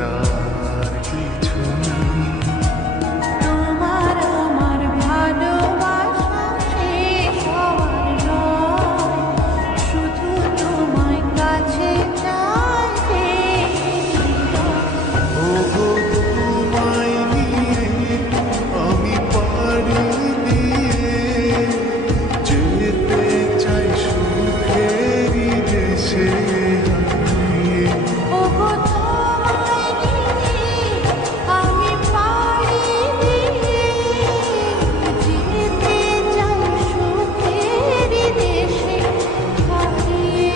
চার কিছু নেই। তোমার আমার ভালোবাসা শেষ হওয়ার নয়, শুধু তোমায় কাছে চাইতে। ওগো তোমায় নিয়ে আমি পাড়ি দিয়ে যেতে চাই সুখেরই দেশে। ওগো তোমায় নিয়ে আমি পাড়ি দিয়ে যেতে চাই সুখের দেশে হারিয়ে।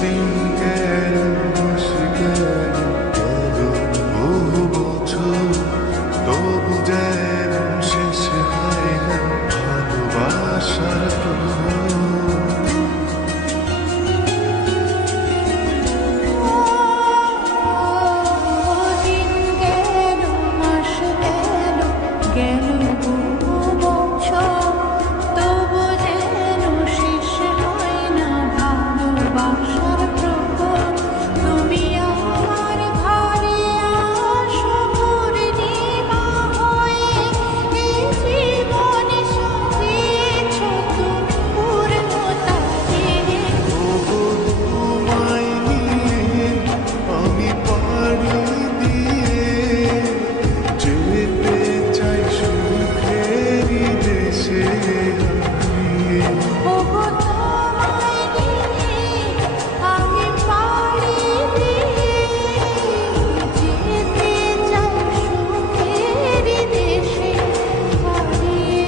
দিন গেল মাস গেল গেল বহু বছর, তবু যেন শেষ হয় না ভালোবাসার প্রহর। দিন গেল মাস গেল গেল বহু বছর, তবু যেন শেষ হয় না ভালোবাসার প্রহর। তুমি আমার ঘরে আসো পূর্ণিমা হয়ে, এই জীবন সাজিয়েছ তুমি পূর্ণতা দিয়ে। ওগো তোমায় নিয়ে আমি পাড়ি দিয়ে যেতে চাই সুখেরই দেশে হারিয়ে। ওগো তোমায় নিয়ে আমি পাড়ি দিয়ে যেতে চাই সুখের দেশে হারিয়ে।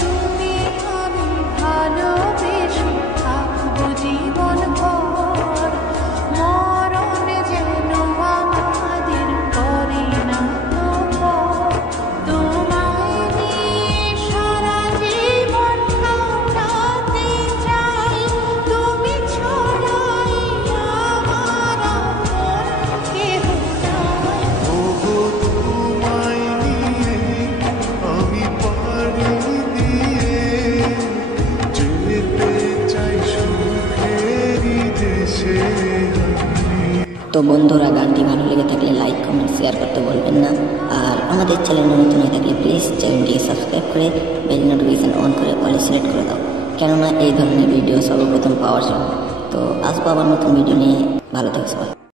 তুমি আমি ভালোবেসে থাকবো জীবন ভর, মরণ যেন আমাদের করে না তো পর। তোমায় নিয়ে সারা জীবন কাটাতে চাই, তুমি ছাড়াই আমার আপন কেহ নাই। ওগো তোমায় নিয়ে আমি পাড়ি দিয়ে যেতে চাই সুখেরই দেশে হারিয়ে। তো বন্ধুরা, গানটি ভালো লেগে থাকলে লাইক কমেন্ট শেয়ার করতে বলবেন না। আর আমাদের চ্যানেল নতুন হয়ে থাকলে প্লিজ চ্যানেলটিকে সাবস্ক্রাইব করে বেল নোটিফিকেশন অন করে অলে সিলেক্ট করে দাও, কেননা এই ধরনের ভিডিও সর্বপ্রথম পাওয়ার জন্য। তো আসবো আবার নতুন ভিডিও নিয়ে, ভালো থাকবে সবাই।